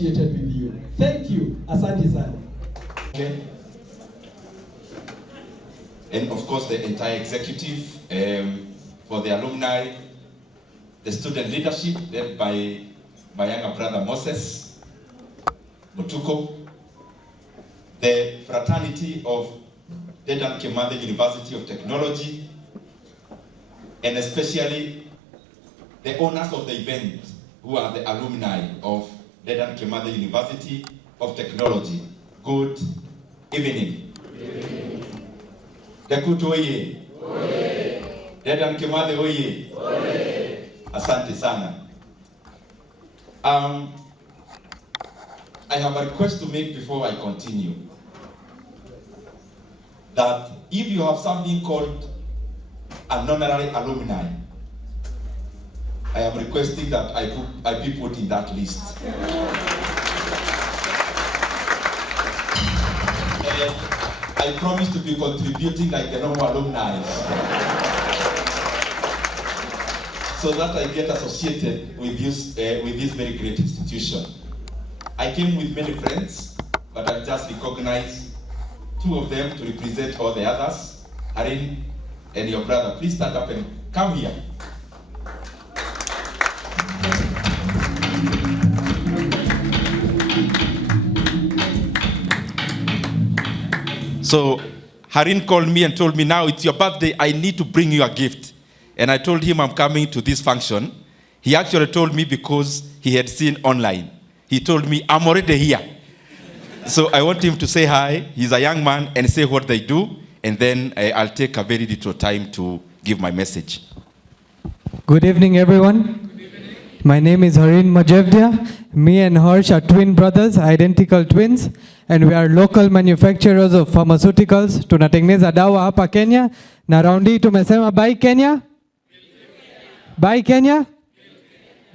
associated with you. Thank you. Asante sana. Okay. And of course the entire executive, for the alumni, the student leadership led by my younger brother Moses Mutuko, the fraternity of Dedan Kimathi University of Technology, and especially the owners of the event, who are the alumni of Dedan Kimathi University of Technology. Good evening. Dekutu oye. Dedan Kimathi oye. Asante sana. I have a request to make before I continue. That if you have something called an honorary alumni, I am requesting that I be put in that list. And I promise to be contributing like the normal alumni, so that I get associated with this very great institution. I came with many friends, but I just recognize two of them to represent all the others. Harin and your brother, please stand up and come here. So Harin called me and told me, now it's your birthday, I need to bring you a gift. And I told him I'm coming to this function. He actually told me because he had seen online. He told me, I'm already here. So I want him to say hi. He's a young man, and say what they do. And then I'll take a very little time to give my message. Good evening, everyone. Good evening. My name is Harin Majevdia. Me and Harsh are twin brothers, identical twins. And we are local manufacturers of pharmaceuticals. Tunatengeneza dawa hapa Kenya. Na raundi tumesema bye Kenya. Bye Kenya.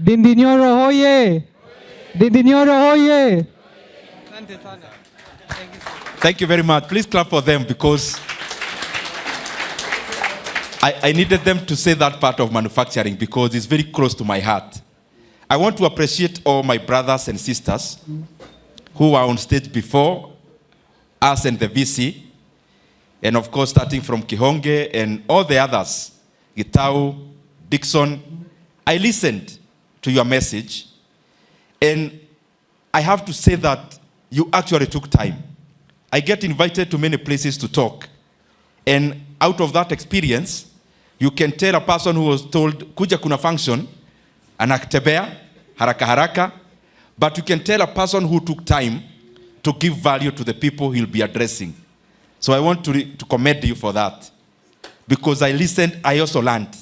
Dindinyoro hoye. Dindinyoro hoye. Thank you very much. Please clap for them, because I needed them to say that part of manufacturing because it's very close to my heart. I want to appreciate all my brothers and sisters who were on stage before us and the VC, and of course starting from Kihonge and all the others, Gitau, Dixon. I listened to your message, and I have to say that you actually took time. I get invited to many places to talk, and out of that experience, you can tell a person who was told, kuja kuna function, anakitebea, haraka haraka, but you can tell a person who took time to give value to the people he'll be addressing. So I want to commend you for that. Because I listened, I also learned.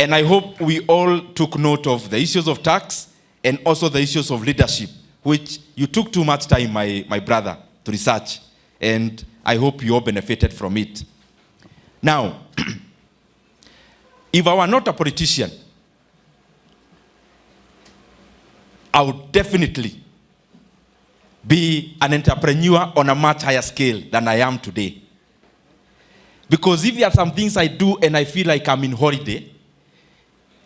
And I hope we all took note of the issues of tax and also the issues of leadership, which you took too much time, my brother, to research. And I hope you all benefited from it. Now, if I were not a politician, I would definitely be an entrepreneur on a much higher scale than I am today. Because if there are some things I do and I feel like I'm in holiday,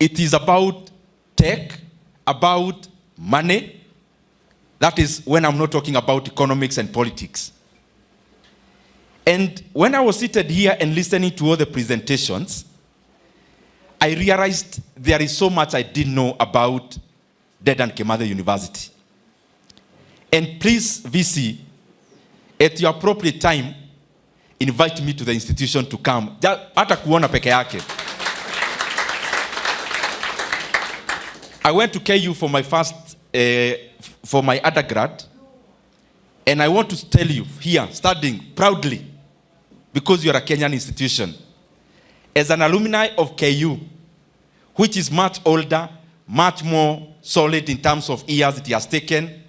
it is about tech, about money. That is when I'm not talking about economics and politics. And when I was seated here and listening to all the presentations, I realized there is so much I didn't know about Dedan Kimathi University. And please, VC, at your appropriate time, invite me to the institution to come. Hata kuona peke yake. I went to KU for my for my undergrad, and I want to tell you here, standing proudly, because you're a Kenyan institution, as an alumni of KU, which is much older, much more solid in terms of years it has taken,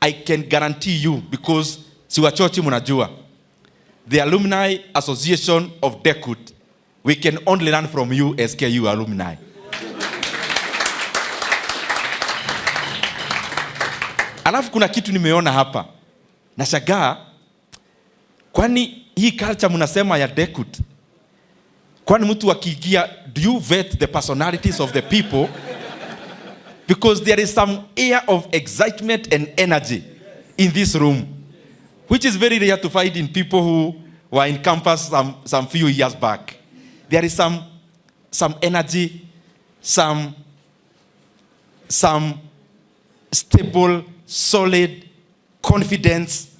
I can guarantee you, because siwachochi munajua, the Alumni Association of DECUT, we can only learn from you as KU alumni. Alafu kuna kitu nimeona hapa. Nashangaa, kwani hii culture mnasema ya DECUT, kwani mtu akiingia, do you vet the personalities of the people because there is some air of excitement and energy in this room, which is very rare to find in people who were in campus some few years back. There is some energy, some stable, solid confidence.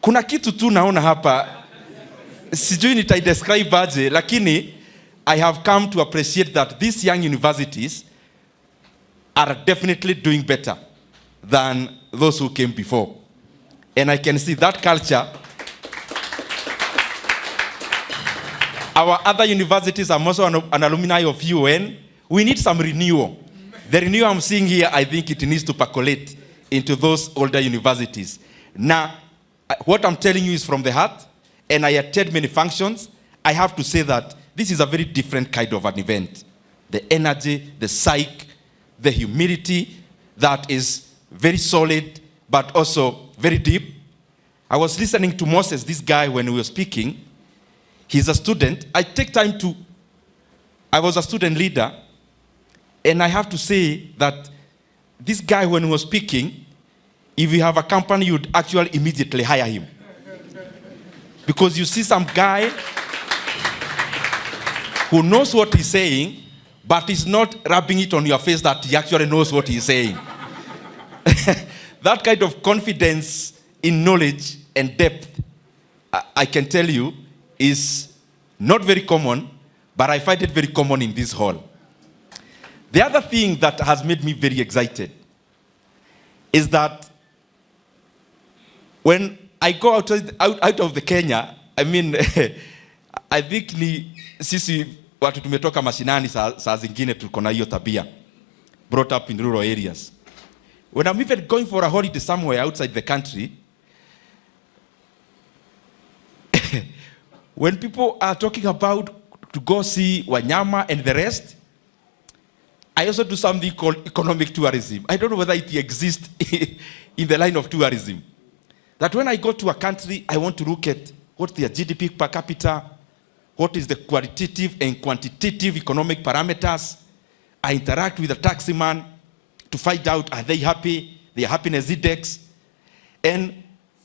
Kuna kitu tu naona hapa, sijui nitaidescribe aje, lakini I have come to appreciate that these young universities are definitely doing better than those who came before. And I can see that culture. Our other universities are also an alumni of UN. We need some renewal. The renewal I'm seeing here, I think it needs to percolate into those older universities. Now, what I'm telling you is from the heart, and I attend many functions. I have to say that this is a very different kind of an event. The energy, the psyche, the humility that is very solid, but also very deep. I was listening to Moses, this guy, when we were speaking. He's a student. I was a student leader, and I have to say that this guy, when he was speaking, if you have a company, you'd actually immediately hire him. Because you see some guy who knows what he's saying, but is not rubbing it on your face that he actually knows what he's saying. That kind of confidence in knowledge and depth, I can tell you, is not very common, but I find it very common in this hall. The other thing that has made me very excited is that when I go out of the Kenya, I mean, I think sisi watu tumetoka mashinani saa zingine tuko na hiyo tabia, brought up in rural areas. When I'm even going for a holiday somewhere outside the country, when people are talking about to go see wanyama and the rest, I also do something called economic tourism. I don't know whether it exists in the line of tourism. That when I go to a country, I want to look at what's their GDP per capita, what is the qualitative and quantitative economic parameters. I interact with the taxi man to find out, are they happy, their happiness index. And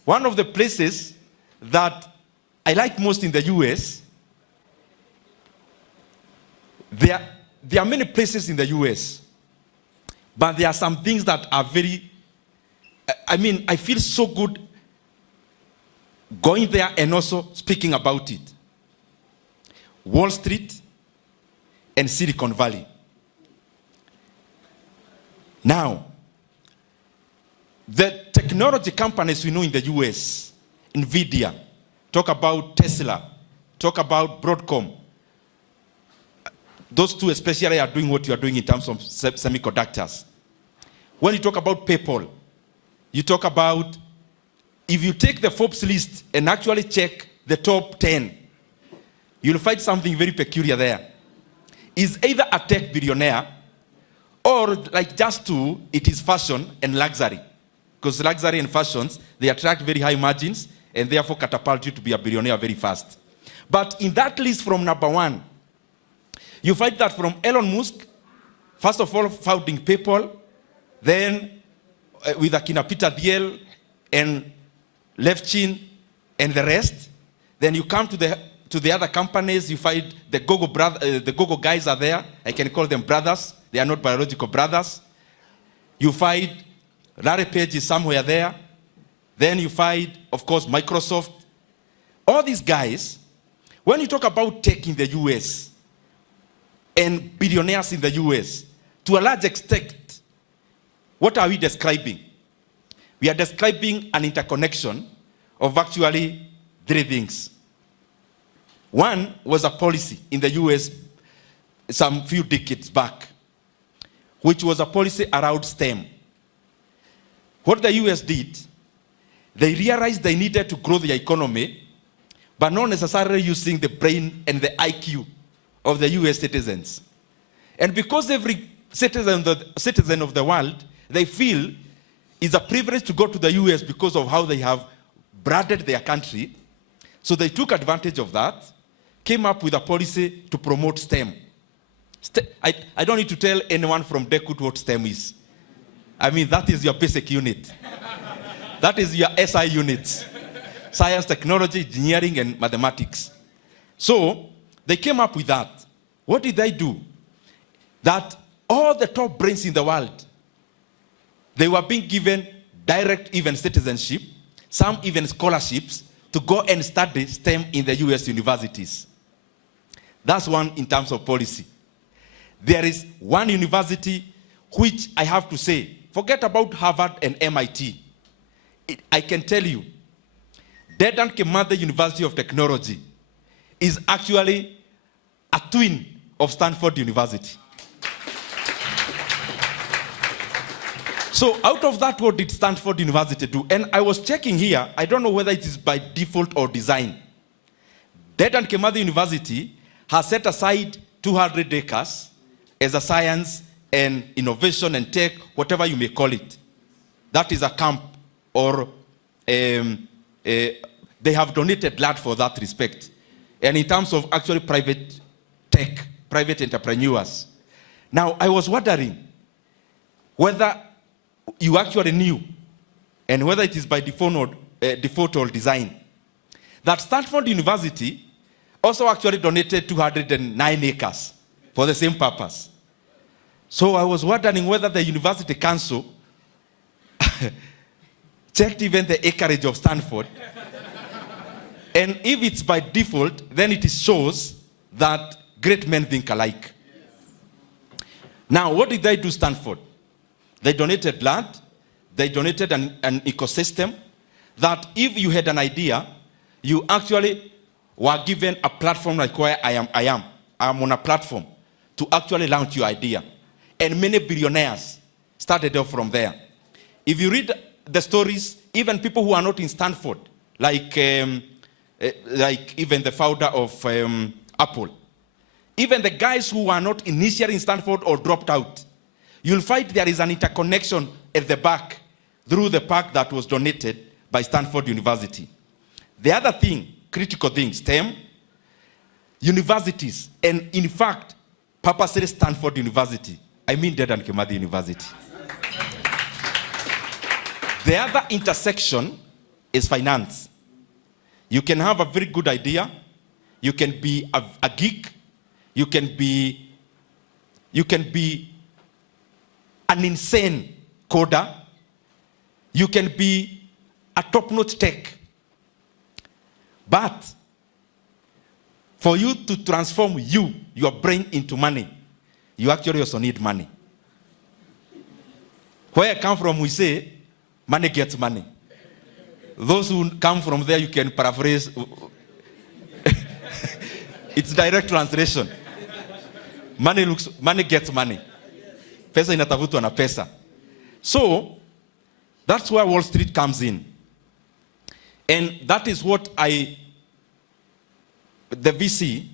one of the places that I like most in the US, there are many places in the US, but there are some things that are very, I feel so good going there and also speaking about it. Wall Street and Silicon Valley. Now, the technology companies we know in the US, NVIDIA, talk about Tesla, talk about Broadcom. Those two especially are doing what you are doing in terms of semiconductors. When you talk about PayPal, you talk about, if you take the Forbes list and actually check the top 10, you'll find something very peculiar there. It's either a tech billionaire or like just two, it is fashion and luxury. Because luxury and fashions, they attract very high margins and therefore catapult you to be a billionaire very fast. But in that list from number 1, you find that from Elon Musk, first of all founding PayPal, then with Akina Peter Thiel and Levchin and the rest, then you come to the other companies, you find the Google guys are there. I can call them brothers. They are not biological brothers. You find Larry Page is somewhere there. Then you find, of course, Microsoft. All these guys, when you talk about tech in the US and billionaires in the US, to a large extent, what are we describing? We are describing an interconnection of actually 3 things. One was a policy in the US some few decades back, which was a policy around STEM. What the US did, they realized they needed to grow their economy, but not necessarily using the brain and the IQ of the US citizens. And because every citizen of the world, they feel it's a privilege to go to the US because of how they have branded their country, so they took advantage of that, came up with a policy to promote STEM. I don't need to tell anyone from DECUT what STEM is. I mean, that is your basic unit. That is your SI units. Science, technology, engineering, and mathematics. So, they came up with that. What did they do? That all the top brains in the world, they were being given direct even citizenship, some even scholarships, to go and study STEM in the US universities. That's one in terms of policy. There is one university which I have to say, forget about Harvard and MIT. I can tell you, Dedan Kimathi University of Technology is actually a twin of Stanford University. So out of that, what did Stanford University do? And I was checking here, I don't know whether it is by default or design. Dedan Kimathi University has set aside 200 acres as a science and innovation and tech, whatever you may call it. That is a camp, or they have donated land for that respect. And in terms of actually private tech, private entrepreneurs. Now, I was wondering whether you actually knew, and whether it is by default or design, that Stanford University also actually donated 209 acres for the same purpose. So I was wondering whether the University Council checked even the acreage of Stanford. And if it's by default, then it shows that great men think alike. Now, what did they do, Stanford? They donated land, they donated an ecosystem that if you had an idea, you actually were given a platform like where I am on a platform to actually launch your idea. And many billionaires started off from there. If you read the stories, even people who are not in Stanford, like even the founder of Apple, even the guys who are not initially in Stanford or dropped out, you'll find there is an interconnection at the back through the park that was donated by Stanford University. The other thing, critical thing, STEM, universities, and in fact, purposely Stanford University. I mean Dedan Kimathi University. The other intersection is finance. You can have a very good idea. You can be a geek. You can be an insane coder. You can be a top-notch tech. But for you to transform your brain into money, you actually also need money. Where I come from, we say, money gets money. Those who come from there, you can paraphrase. It's direct translation. Money gets money. Pesa inatafutwa na pesa. So, that's where Wall Street comes in. And that is what the VC,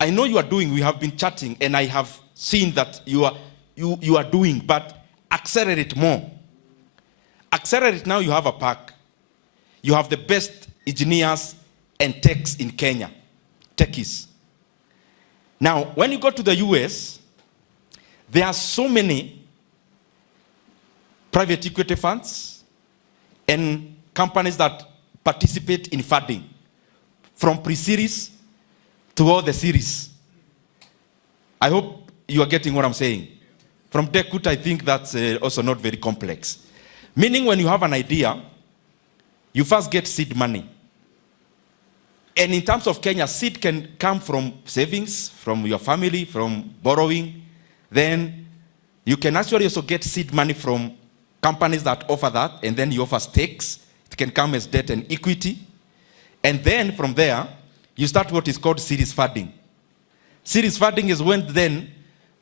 I know you are doing, we have been chatting, and I have seen that you are doing, but accelerate more. Accelerate now, you have a park. You have the best engineers and techs in Kenya, techies. Now, when you go to the US, there are so many private equity funds and companies that participate in funding, from pre-series to all the series. I hope you are getting what I'm saying. From DECUT, I think that's also not very complex. Meaning when you have an idea, you first get seed money. And in terms of Kenya, seed can come from savings, from your family, from borrowing. Then you can actually also get seed money from companies that offer that, and then you offer stakes. It can come as debt and equity. And then from there, you start what is called series funding. Series funding is when then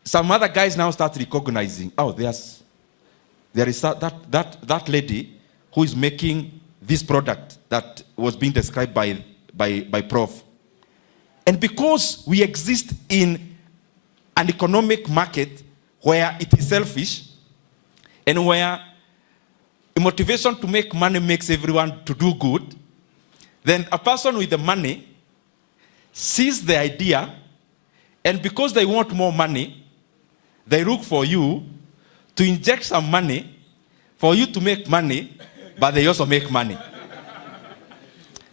some other guys now start recognizing, oh, there is that lady who is making this product that was being described by Prof. And because we exist in an economic market where it is selfish and where the motivation to make money makes everyone to do good, then a person with the money sees the idea And because they want more money, they look for you to inject some money for you to make money, but they also make money.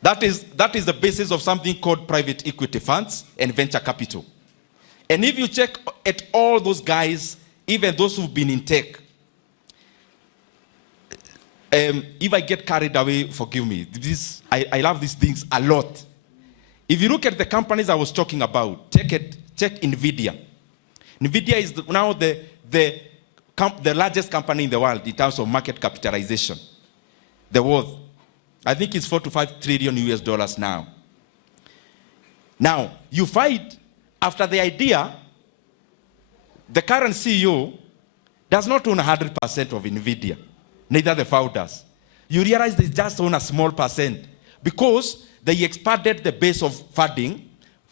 That is the basis of something called private equity funds and venture capital. And if you check at all those guys, even those who've been in tech, if I get carried away, forgive me. I love these things a lot. If you look at the companies I was talking about, check NVIDIA. NVIDIA is now the largest company in the world in terms of market capitalization. The worth, I think it's 4 to 5 trillion US dollars now. Now, you find after the idea, the current CEO does not own 100% of NVIDIA, neither the founders. You realize they just own a small percent because they expanded the base of funding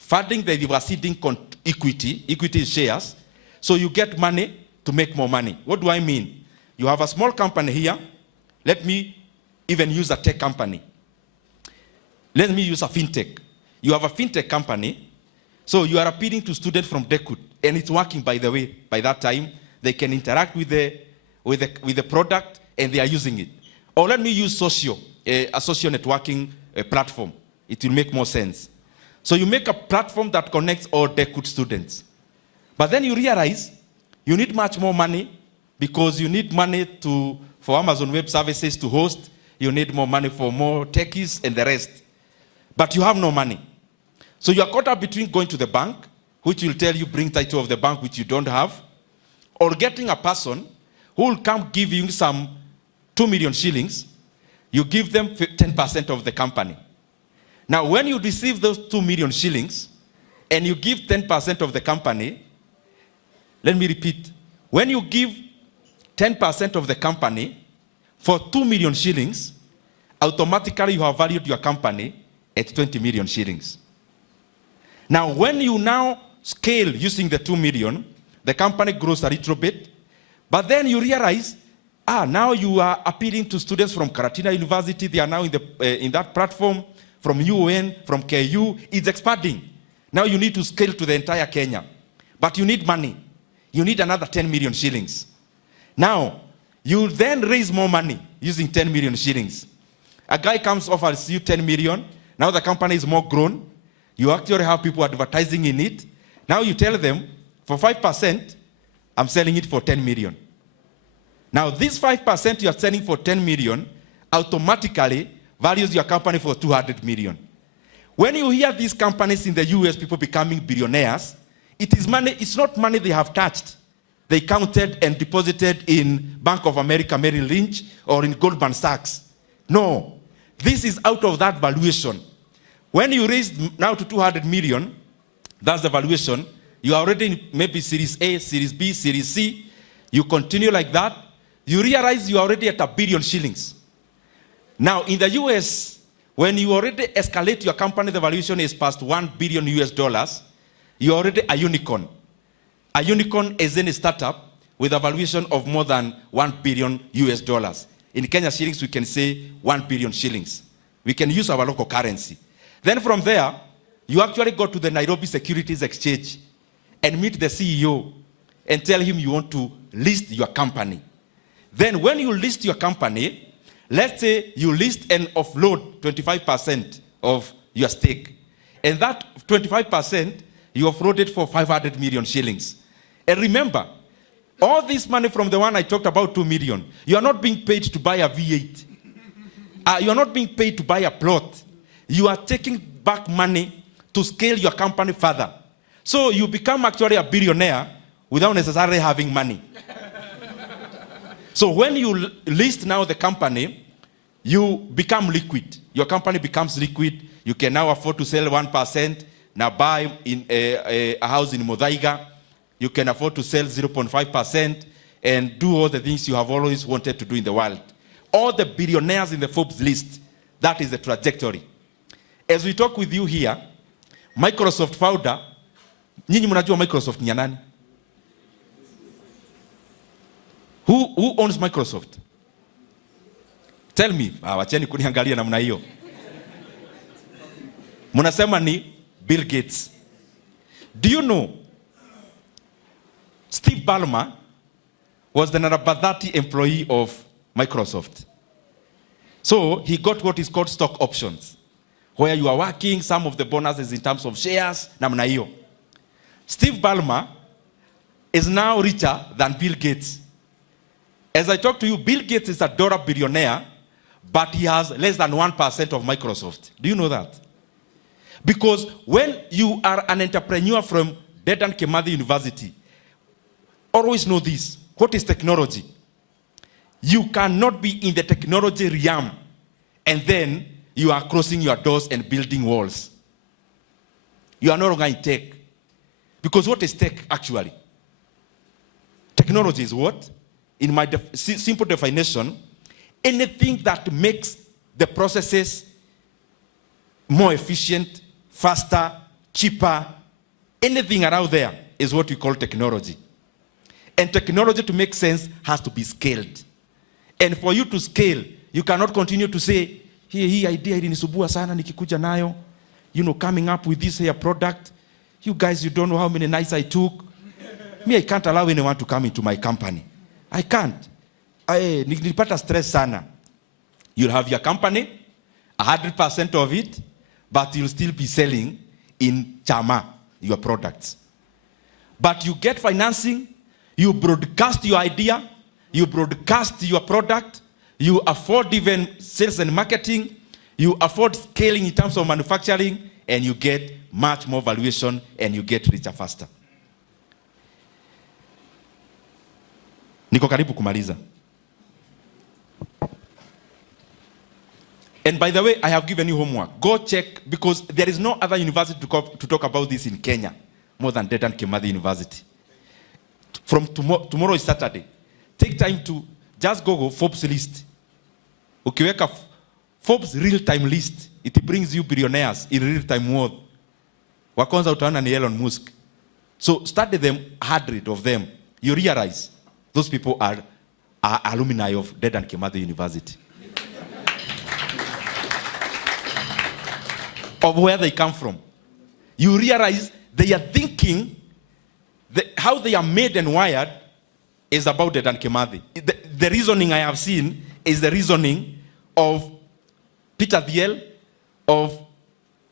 they were seeding equity shares, so you get money to make more money. What do I mean? You have a small company here. Let me even use a tech company. Let me use a fintech. You have a fintech company, so you are appealing to students from Dekud, and it's working, by the way. By that time, they can interact with the product, and they are using it. Or let me use a social networking platform. It will make more sense. So you make a platform that connects all Dekud students. But then you realize you need much more money because you need money for Amazon Web Services to host. You need more money for more techies and the rest. But you have no money. So you are caught up between going to the bank, which will tell you bring title of the bank which you don't have, or getting a person who will come give you some 2 million shillings. You give them 10% of the company. Now, when you receive those 2 million shillings and you give 10% of the company, let me repeat, when you give 10% of the company for 2 million shillings, automatically you have valued your company at 20 million shillings. Now, when you now scale using the 2 million, the company grows a little bit, but then you realize, now you are appealing to students from Karatina University. They are now in that platform. From UN, from KU, it's expanding. Now you need to scale to the entire Kenya. But you need money. You need another 10 million shillings. Now, you then raise more money using 10 million shillings. A guy comes, offers you 10 million. Now the company is more grown. You actually have people advertising in it. Now you tell them, for 5%, I'm selling it for 10 million. Now this 5% you are selling for 10 million, automatically values your company for 200 million. When you hear these companies in the US, people becoming billionaires, it is money, it's not money they have touched. They counted and deposited in Bank of America, Merrill Lynch, or in Goldman Sachs. No, this is out of that valuation. When you raise now to 200 million, that's the valuation. You are already in maybe Series A, Series B, Series C. You continue like that. You realize you are already at 1 billion shillings. Now, in the US, when you already escalate your company, the valuation is past 1 billion US dollars, you're already a unicorn. A unicorn is in a startup with a valuation of more than 1 billion US dollars. In Kenya shillings, we can say 1 billion shillings. We can use our local currency. Then from there, you actually go to the Nairobi Securities Exchange and meet the CEO and tell him you want to list your company. Then when you list your company, let's say you list and offload 25% of your stake. And that 25%, you offloaded for 500 million shillings. And remember, all this money from the one I talked about, 2 million, you are not being paid to buy a V8. You are not being paid to buy a plot. You are taking back money to scale your company further. So you become actually a billionaire without necessarily having money. So when you list now the company, you become liquid. Your company becomes liquid. You can now afford to sell 1%. Now buy in a house in Muthaiga. You can afford to sell 0.5% and do all the things you have always wanted to do in the world. All the billionaires in the Forbes list, that is the trajectory. As we talk with you here, Microsoft founder, nyinyi mnajua Microsoft ni nani? Who owns Microsoft? Tell me. Wacheni kuniangalia namna hiyo. Mnasema ni Bill Gates. Do you know Steve Ballmer was the number 30 employee of Microsoft. So he got what is called stock options, where you are working, some of the bonuses in terms of shares, namna hiyo. Steve Ballmer is now richer than Bill Gates. As I talk to you, Bill Gates is a dollar billionaire, but he has less than 1% of Microsoft. Do you know that? Because when you are an entrepreneur from Dedan Kimathi University, always know this. What is technology? You cannot be in the technology realm and then you are closing your doors and building walls. You are no longer in tech. Because what is tech actually? Technology is what? In my simple definition, anything that makes the processes more efficient, faster, cheaper, anything around there is what we call technology. And technology, to make sense, has to be scaled. And for you to scale, you cannot continue to say, hii idea ilinisumbua sana nikikuja nayo, coming up with this here product. You guys, you don't know how many nights I took. Me, I can't allow anyone to come into my company. I can't. Nilipata stress sana. You'll have your company, 100% of it, but you'll still be selling in chama your products. But you get financing, you broadcast your idea, you broadcast your product, you afford even sales and marketing, you afford scaling in terms of manufacturing, and you get much more valuation and you get richer faster. Niko karibu kumaliza. And by the way, I have given you homework. Go check, because there is no other university to talk about this in Kenya more than Dedan Kimathi University. From tomorrow is Saturday. Take time to just Google Forbes list. Ukiweka Forbes real-time list, it brings you billionaires in real-time world. Wa kwanza utaona ni Elon Musk. So study them, 100 of them. You realize those people are alumni of Dedan Kimathi University. Of where they come from. You realize they are thinking, how they are made and wired is about Dedan Kimathi. The reasoning I have seen is the reasoning of Peter Thiel, of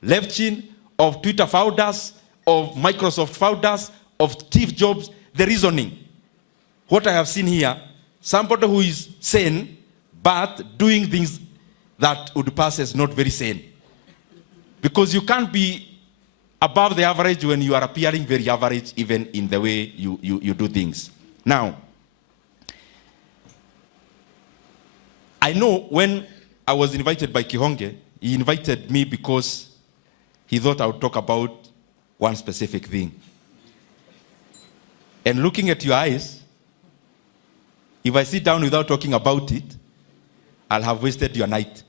Levchin, of Twitter founders, of Microsoft founders, of Steve Jobs. The reasoning. What I have seen here, somebody who is sane, but doing things that would pass as not very sane. Because you can't be above the average when you are appearing very average, even in the way you do things. Now, I know when I was invited by Kihonge, he invited me because he thought I would talk about one specific thing. And looking at your eyes, if I sit down without talking about it, I'll have wasted your night.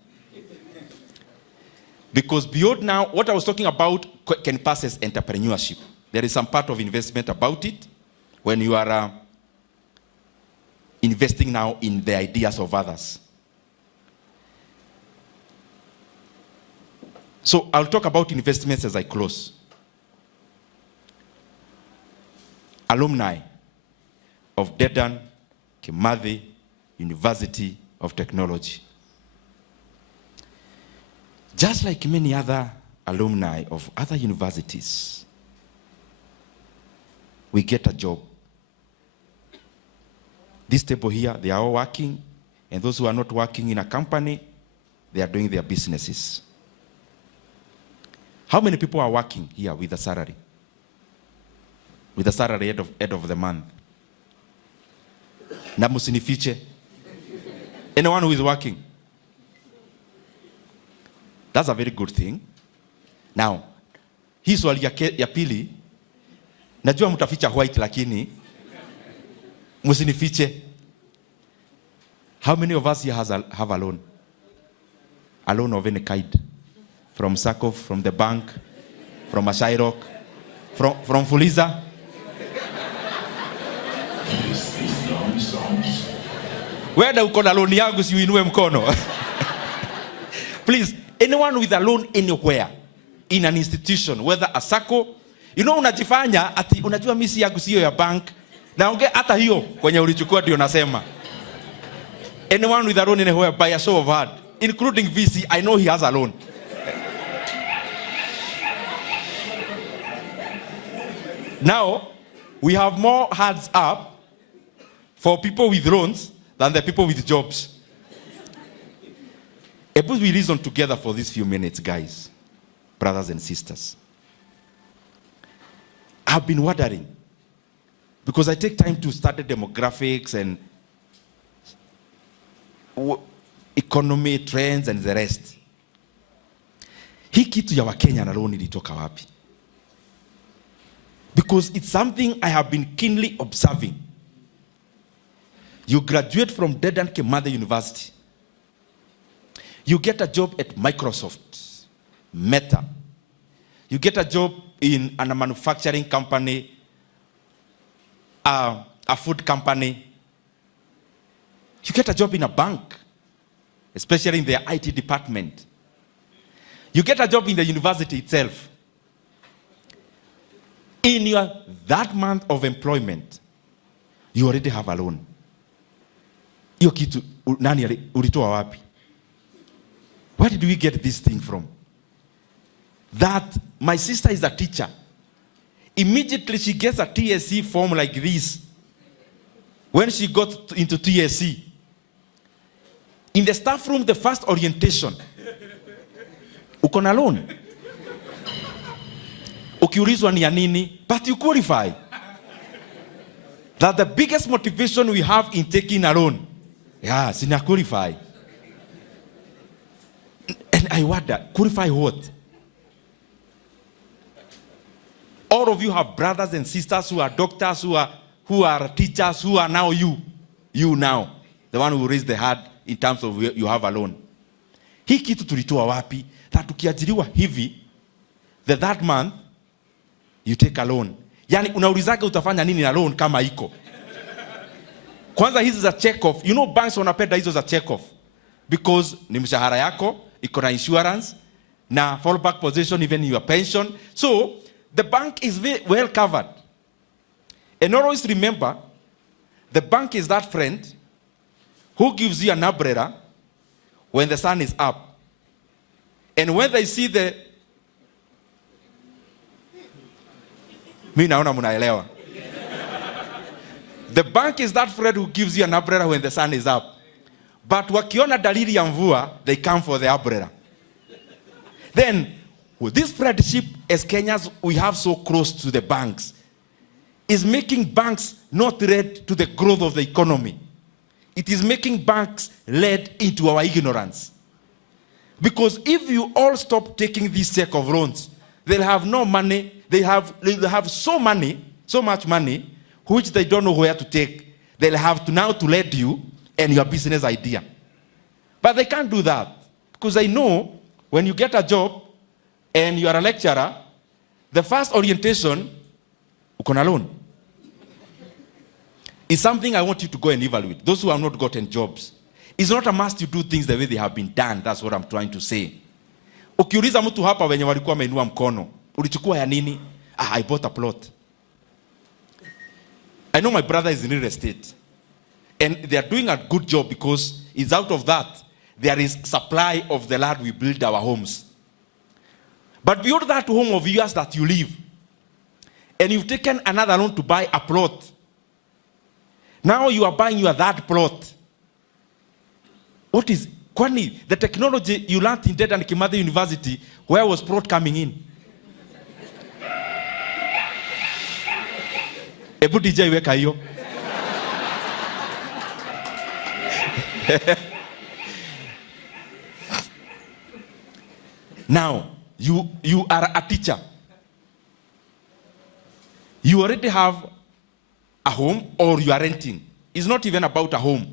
Because beyond now, what I was talking about can pass as entrepreneurship. There is some part of investment about it when you are investing now in the ideas of others. So I'll talk about investments as I close. Alumni of Dedan Kimathi University of Technology. Just like many other alumni of other universities, we get a job. This table here, they are all working, and those who are not working in a company, they are doing their businesses. How many people are working here with a salary? With a salary end of the month? Na musinifiche. Anyone who is working? That's a very good thing. Now, hii swali ya pili, najua mtaficha white lakini musinifiche. How many of us here have a loan? A loan of any kind? From Sakov, from the bank, from Ashairok, from Fuliza? Where uko na loan yangu si uinue mkono? Please, anyone with a loan anywhere, in an institution, whether a SACCO, unajifanya ati unajua misi yangu sio ya bank, Naongea hata hiyo kwenye ulichukua ndio nasema. Anyone with a loan anywhere by a show of hand, including VC, I know he has a loan. Now, we have more hands up for people with loans than the people with jobs. Suppose we reason together for these few minutes, guys, brothers and sisters. I've been wondering, because I take time to study demographics and economy trends and the rest. Hii kitu ya Wakenya na loan ilitoka wapi? Because it's something I have been keenly observing. You graduate from Dedan Kimathi University. You get a job at Microsoft, Meta. You get a job in a manufacturing company, a food company. You get a job in a bank, especially in their IT department. You get a job in the university itself. In your that month of employment, you already have a loan. Hiyo kitu nani ulitoa wapi? Where did we get this thing from? That my sister is a teacher. Immediately she gets a TSC form like this. When she got into TSC, in the staff room, the first orientation, uko na loan. Ukiulizwa ni ya nini, but you qualify. That the biggest motivation we have in taking a loan, yeah, sina qualify. And I wonder, qualify what? All of you have brothers and sisters who are doctors, who are teachers, who are now you now, the one who raised the hand in terms of you have a loan. Hii kitu tulitoa wapi? That ukiajiriwa hivi, that month, you take a loan. Yani unaulizaga utafanya nini na loan kama iko? Kwanza hizi za check off. You know banks wanapenda hizo za check off. Because ni mshahara yako, iko na insurance, na fallback position, even your pension. So, the bank is well covered. And always remember, the bank is that friend who gives you an umbrella when the sun is up. And when they see the... naona munaelewa. The bank is that friend who gives you an umbrella when the sun is up. But wakiona dalili ya mvua, they come for the umbrella. Then, with this friendship, as Kenyans, we have so close to the banks, is making banks not led to the growth of the economy. It is making banks led into our ignorance. Because if you all stop taking this check of loans, they'll have no money. They'll have so much money, which they don't know where to take. They'll have to now to lead you and your business idea. But they can't do that. Because they know when you get a job and you are a lecturer, the first orientation, uko na loan. It's something I want you to go and evaluate. Those who have not gotten jobs. It's not a must to do things the way they have been done. That's what I'm trying to say. Ukiuliza mtu hapa wenye walikuwa wameinua mkono, ulichukua ya nini? I bought a plot. I know my brother is in real estate. And they are doing a good job because it's out of that. There is supply of the land we build our homes. But beyond that home of yours that you live, and you've taken another loan to buy a plot. Now you are buying your that plot. What is, kwani, the technology you learned in Dedan Kimathi University, where was plot coming in? Ebu DJ weka hiyo. Now, you are a teacher. You already have a home or you are renting. It's not even about a home.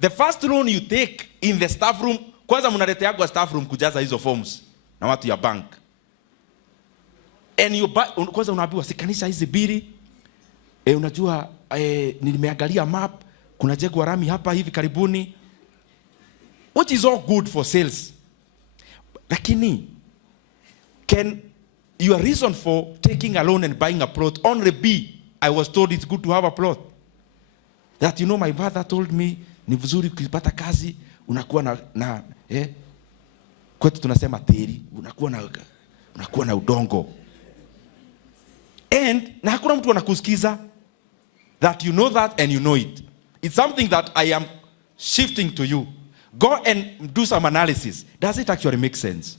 The first loan you take in the staff room, kwanza mnaleteagwa staff room kujaza hizo forms na watu ya bank. And you kwanza unaambiwa sikanisha hizi bili. Unajua nimeangalia map, kuna jengo rami hapa hivi karibuni. Which is all good for sales. Lakini, can your reason for taking a loan and buying a plot only be I was told it's good to have a plot. That, you know, my father told me, ni vizuri ukipata kazi, unakuwa kwetu tunasema teri, unakuwa na udongo. And na hakuna mtu anakusikiza. That you know that and you know it. It's something that I am shifting to you. Go and do some analysis. Does it actually make sense?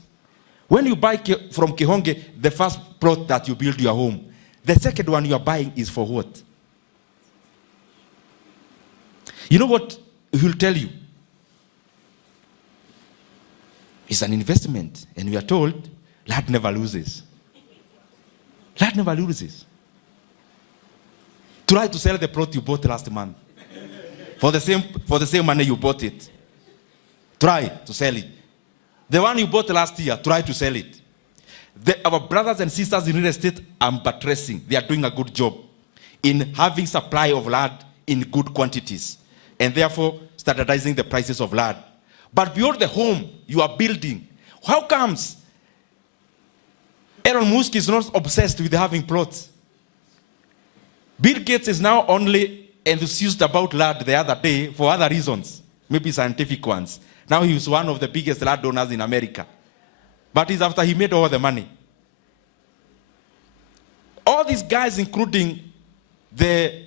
When you buy from Kihonge, the first plot that you build your home, the second one you are buying is for what? You know what he'll tell you? It's an investment. And we are told, land never loses. Land never loses. Try to sell the plot you bought last month. For the same money you bought it. Try to sell it. The one you bought last year, try to sell it. Our brothers and sisters in real estate are buttressing. They are doing a good job in having supply of land in good quantities. And therefore, standardizing the prices of land. But beyond the home you are building, how comes Elon Musk is not obsessed with having plots? Bill Gates is now only enthused about land the other day for other reasons, maybe scientific ones. Now he is one of the biggest landowners in America. But it's after he made all the money. All these guys, including the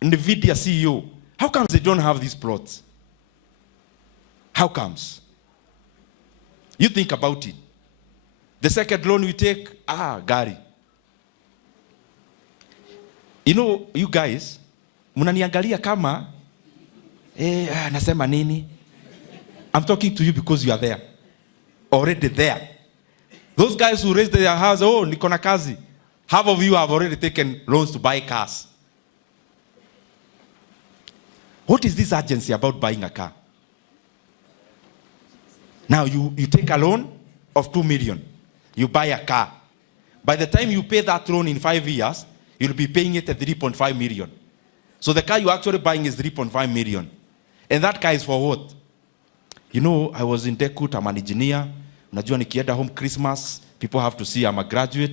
NVIDIA CEO, how comes they don't have these plots? How comes? You think about it. The second loan we take, gari. You know, you guys, munaniangalia kama, nasema nini? I'm talking to you because you are there. Already there. Those guys who raised their house, niko na kazi. Half of you have already taken loans to buy cars. What is this urgency about buying a car? Now you take a loan of 2 million. You buy a car. By the time you pay that loan in 5 years, you'll be paying it at 3.5 million. So the car you're actually buying is 3.5 million. And that car is for what? You know, I was in Dekut, I'm an engineer. Unajua nikienda home Christmas, people have to see I'm a graduate.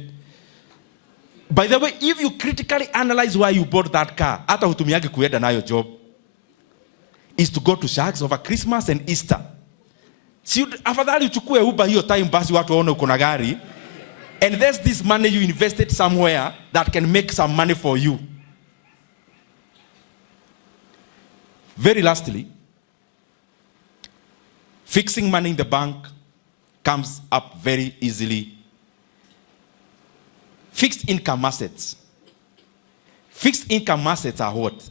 By the way, if you critically analyze why you bought that car, hata hutumiagi kuenda nayo job, is to go to shags over Christmas and Easter. Si afadhali uchukue Uber hiyo time basi watu waone uko na gari. And there's this money you invested somewhere that can make some money for you. Very lastly, fixing money in the bank comes up very easily. Fixed income assets. Fixed income assets are what?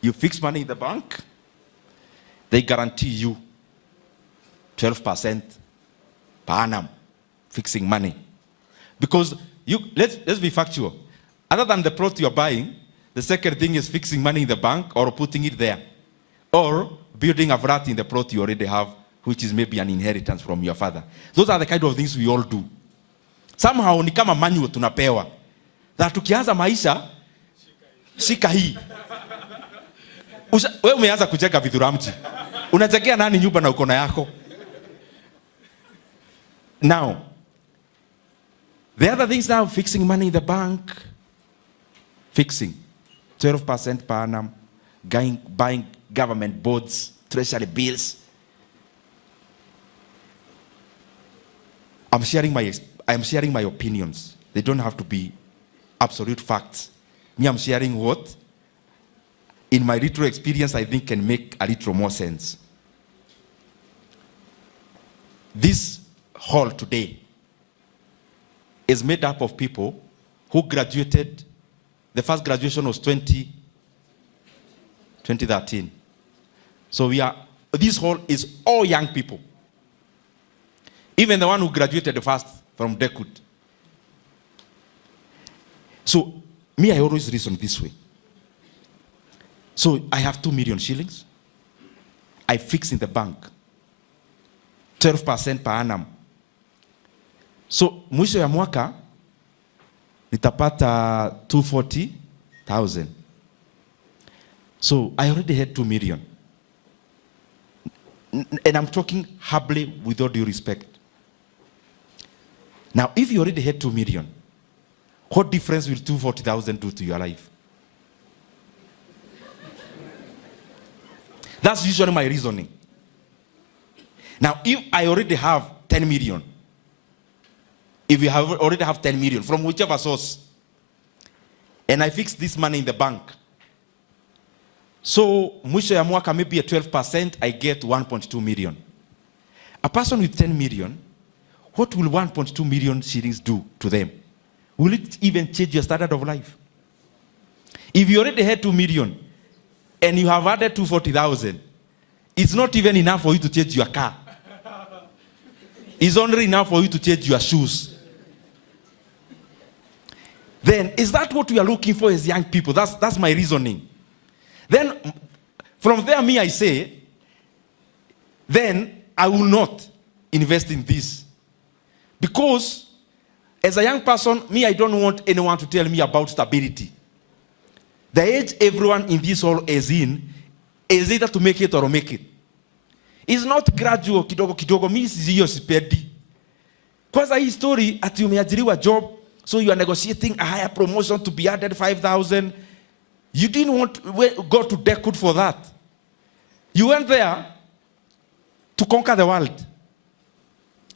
You fix money in the bank, they guarantee you 12% per annum fixing money. Because let's be factual. Other than the plot you're buying, the second thing is fixing money in the bank or putting it there. Or building a flat in the plot you already have, which is maybe an inheritance from your father. Those are the kind of things we all do. Somehow ni kama manual tunapewa. That tukianza maisha, shika hii. Wewe umeanza kucheka vidhuramji. Unachekea nani nyumba na uko na yako? Now, the other things now, fixing money in the bank, fixing 12% per annum, buying government bonds, treasury bills. I'm sharing my opinions. They don't have to be absolute facts. Me, I'm sharing what, in my little experience, I think can make a little more sense. This hall today is made up of people who graduated. The first graduation was 2013. So this hall is all young people. Even the one who graduated first from Dekut. So me, I always reason this way. So I have 2 million shillings. I fix in the bank. 12% per annum. So mwisho ya mwaka nitapata 240,000. So I already had 2 million. And I'm talking humbly with all due respect. Now, if you already had 2 million, What difference will 240,000 do to your life? That's usually my reasoning. Now, if I already have 10 million, if you already have 10 million from whichever source, and I fix this money in the bank, so mwisho ya mwaka maybe at 12%, I get 1.2 million. A person with 10 million, what will 1.2 million shillings do to them? Will it even change your standard of life? If you already had 2 million and you have added 240,000, it's not even enough for you to change your car. It's only enough for you to change your shoes. Then, is that what we are looking for as young people? That's my reasoning. Then, from there, I say, then I will not invest in this. Because, as a young person, I don't want anyone to tell me about stability. The age everyone in this hall is in is either to make it or make it. It's not gradual, kidogo kidogo. Mimi siyo sipendi. Kwanza hii story ati umeajiriwa job, so you are negotiating a higher promotion to be added 5,000. You didn't want to go to Dekud for that. You went there to conquer the world.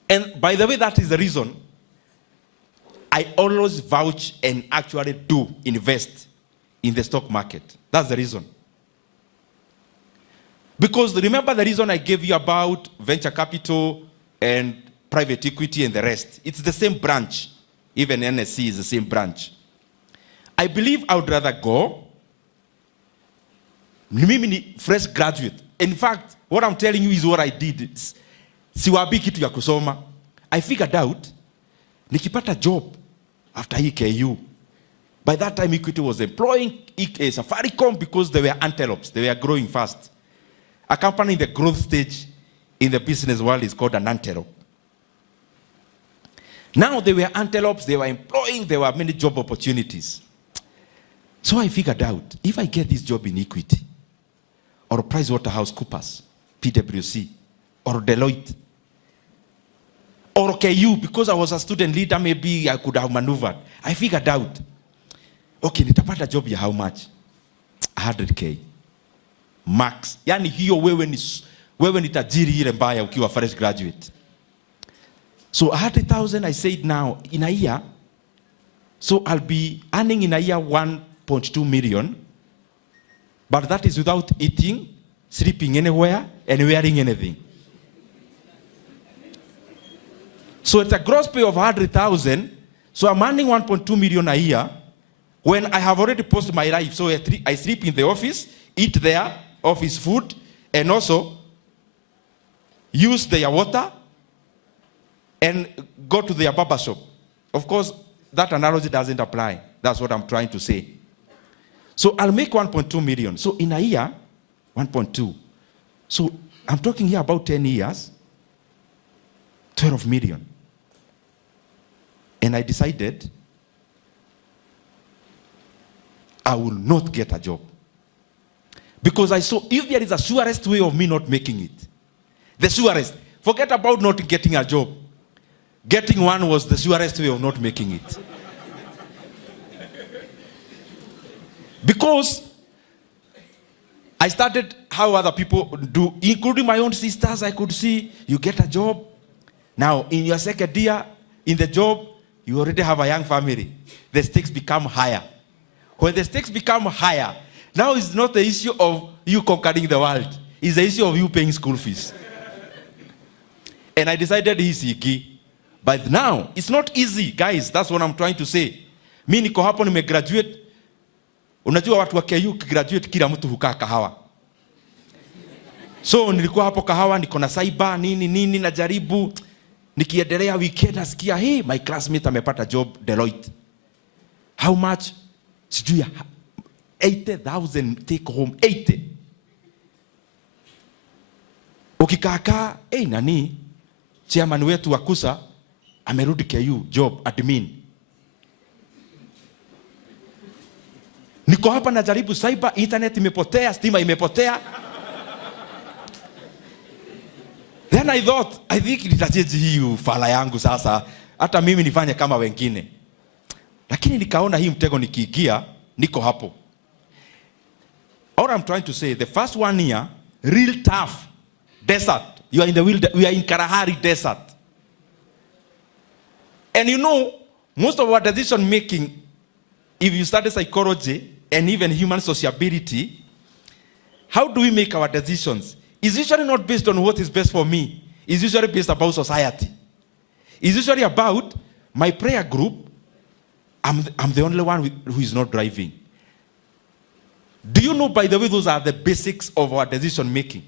And by the way, that is the reason I always vouch and actually do invest in the stock market. That's the reason. Because remember the reason I gave you about venture capital and private equity and the rest. It's the same branch. Even NSC is the same branch. I believe I would rather go. Mimi fresh graduate. In fact, what I'm telling you is what I did. Siwabi kitu ya kusoma. I figured out, nikipata job after EKU. By that time, Equity was employing Safaricom because they were antelopes. They were growing fast. A company in the growth stage in the business world is called an antelope. Now they were antelopes, they were employing, there were many job opportunities. So I figured out, if I get this job in Equity, or PricewaterhouseCoopers, PwC, or Deloitte, or KU, because I was a student leader, maybe I could have maneuvered. I figured out, okay, nitapata job ya how much? 100K. Max. Yani hiyo wewe ni tajiri ile mbaya ukiwa fresh graduate. So 100,000 I said now in a year. So I'll be earning in a year 1.2 million. But that is without eating, sleeping anywhere, and wearing anything. So it's a gross pay of 100,000. So I'm earning 1.2 million a year when I have already posted my life. So I sleep in the office, eat there, office food, and also use their water and go to their barber shop. Of course, that analogy doesn't apply. That's what I'm trying to say. So I'll make 1.2 million. So in a year, 1.2. So I'm talking here about 10 years, 12 million. And I decided I will not get a job. Because I saw if there is a surest way of me not making it, the surest, forget about not getting a job. Getting one was the surest way of not making it. Because I started how other people do, including my own sisters. I could see you get a job. Now, in your second year, in the job, you already have a young family. The stakes become higher. When the stakes become higher, now it's not the issue of you conquering the world. It's the issue of you paying school fees. And I decided KICC. But now, it's not easy, guys. That's what I'm trying to say. Mi niko hapo nimegraduate. Unajua watu wa KU graduate kila mtu hukaa kahawa. So nilikuwa hapo kahawa, niko na cyber, nini, najaribu. Nikiendelea weekend nasikia, hey, my classmate amepata job Deloitte. How much? Sijui 80,000 take home, 80. Ukikaka, hey, nani? Chairman wetu wa KUSA amerudi KU job admin. Niko hapa najaribu cyber, internet imepotea, stima imepotea. Then I think nitajeji hii ufala yangu sasa. Hata mimi nifanye kama wengine. Lakini nikaona hii mtego nikiingia, niko hapo. All I'm trying to say, the first 1 year, real tough, desert. You are in the wilderness, we are in Kalahari desert. And you know, most of our decision making, if you study psychology and even human sociability, how do we make our decisions? It's usually not based on what is best for me. It's usually based about society. It's usually about my prayer group. I'm the only one who is not driving. Do you know, by the way, those are the basics of our decision making?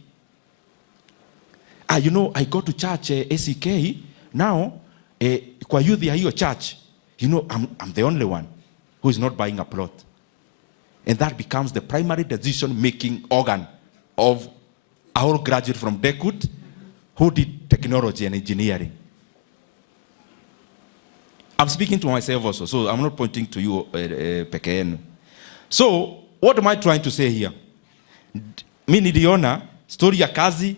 You know, I go to church, ACK, now, kwa youth ya hiyo church, you know, I'm the only one who is not buying a plot. And that becomes the primary decision-making organ of our graduate from Dekut who did technology and engineering. I'm speaking to myself also, so I'm not pointing to you, Pekeen. So, what am I trying to say here? Mi niliona story ya kazi,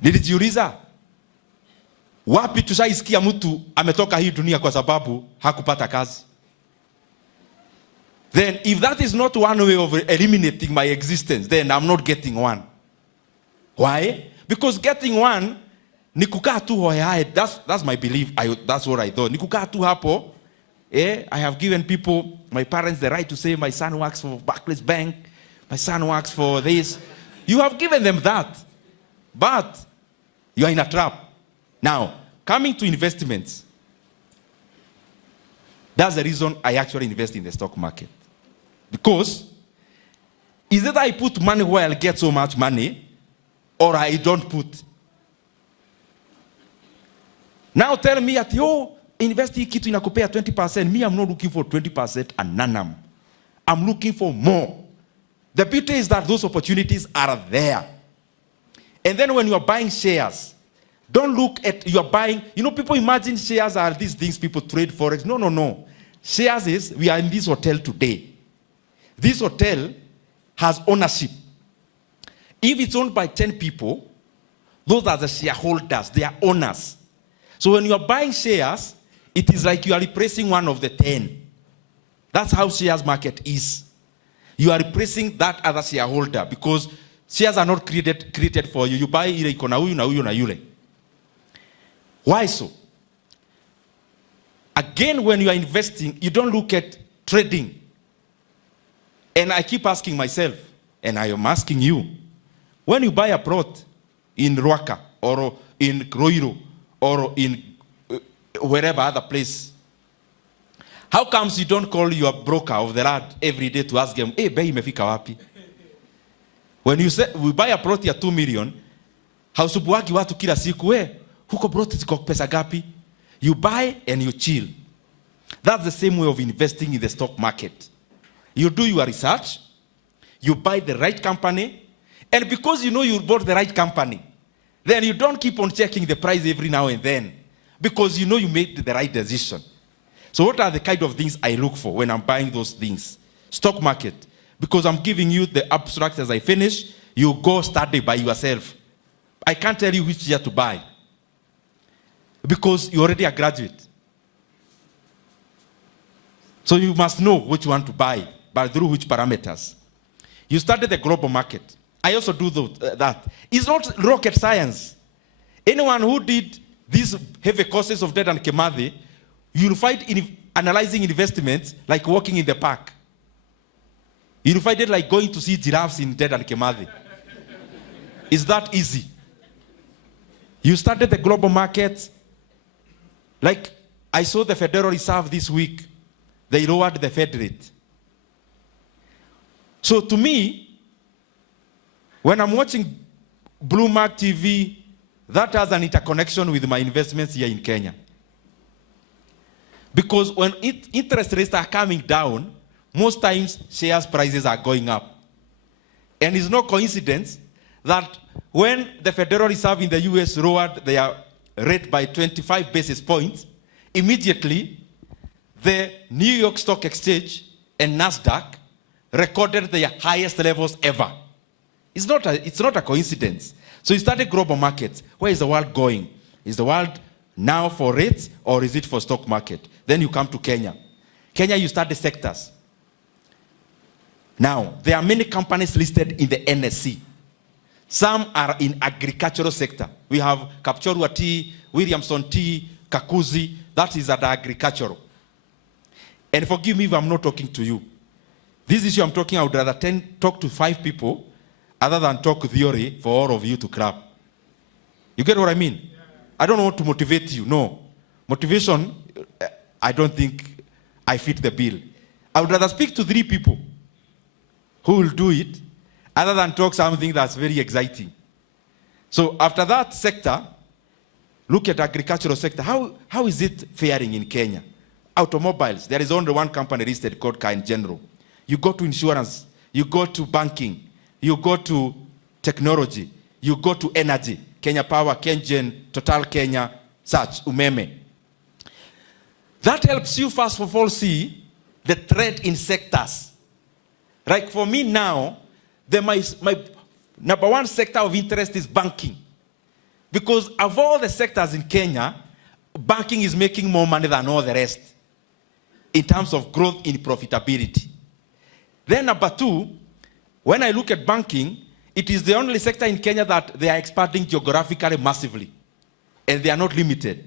nilijiuliza, wapi tushaisikia mtu ametoka hii dunia kwa sababu hakupata kazi? Then if that is not one way of eliminating my existence, then I'm not getting one. Why? Because getting one, ni kukaa tu hoyae. That's my belief. That's what I thought. Ni kukaa tu hapo. I have given people, my parents, the right to say my son works for Barclays Bank, my son works for this. You have given them that. But you are in a trap. Now, coming to investments, that's the reason I actually invest in the stock market. Because is it I put money where I'll get so much money, or I don't put? Now tell me that, invest in kitu inakupea 20%. Me, I'm not looking for 20% and nanam. I'm looking for more. The beauty is that those opportunities are there. And then when you are buying shares, don't look at, you are buying, people imagine shares are these things people trade forex. No. Shares is, we are in this hotel today. This hotel has ownership. If it's owned by 10 people, those are the shareholders, they are owners. So when you are buying shares, it is like you are replacing one of the 10. That's how shares market is. You are replacing that other shareholder because shares are not created for you. You buy ile iko na huyu na huyu na yule. Why so? Again, when you are investing, you don't look at trading. And I keep asking myself, and I am asking you, when you buy a plot in Ruaka or in Kroiro or in wherever other place, how comes you don't call your broker of the land every day to ask them, hey, bei imefika wapi? When you say, we buy a plot ya 2 million, hausubuagi watu kila siku, huko plot ziko pesa gapi? You buy and you chill. That's the same way of investing in the stock market. You do your research, you buy the right company, and because you know you bought the right company, then you don't keep on checking the price every now and then, because you know you made the right decision. So what are the kind of things I look for when I'm buying those things? Stock market, because I'm giving you the abstract as I finish, you go study by yourself. I can't tell you which year to buy, because you're already a graduate. So you must know which one to buy, but through which parameters. You study the global market. I also do that. It's not rocket science. Anyone who did these heavy courses of Dedan Kimathi, you'll find analyzing investments like walking in the park. You'll find it like going to see giraffes in Dedan Kimathi. It's that easy. You study the global markets. Like I saw the Federal Reserve this week. They lowered the Fed rate. So to me, when I'm watching Bloomberg TV, that has an interconnection with my investments here in Kenya. Because when interest rates are coming down, most times shares prices are going up. And it's no coincidence that when the Federal Reserve in the US lowered their rate by 25 basis points, immediately the New York Stock Exchange and NASDAQ recorded their highest levels ever. It's not a coincidence. So you study global markets. Where is the world going? Is the world now for rates or is it for stock market? Then you come to Kenya. Kenya, you start the sectors. Now, there are many companies listed in the NSC. Some are in agricultural sector. We have Kapchorwa Tea, Williamson Tea, Kakuzi. That is at agricultural. And forgive me if I'm not talking to you. This issue I'm talking, I would rather talk to 5 people other than talk theory for all of you to clap. You get what I mean? Yeah. I don't want to motivate you. No. Motivation, I don't think I fit the bill. I would rather speak to 3 people who will do it other than talk something that's very exciting. So after that sector, look at agricultural sector. How is it faring in Kenya? Automobiles, there is only one company listed called Kind General. You go to insurance, you go to banking, you go to technology, you go to energy, Kenya Power, KenGen, Total Kenya, such, Umeme. That helps you first of all see the trend in sectors. Like for me now, my number one sector of interest is banking. Because of all the sectors in Kenya, banking is making more money than all the rest in terms of growth in profitability. Then number 2, when I look at banking, it is the only sector in Kenya that they are expanding geographically massively. And they are not limited.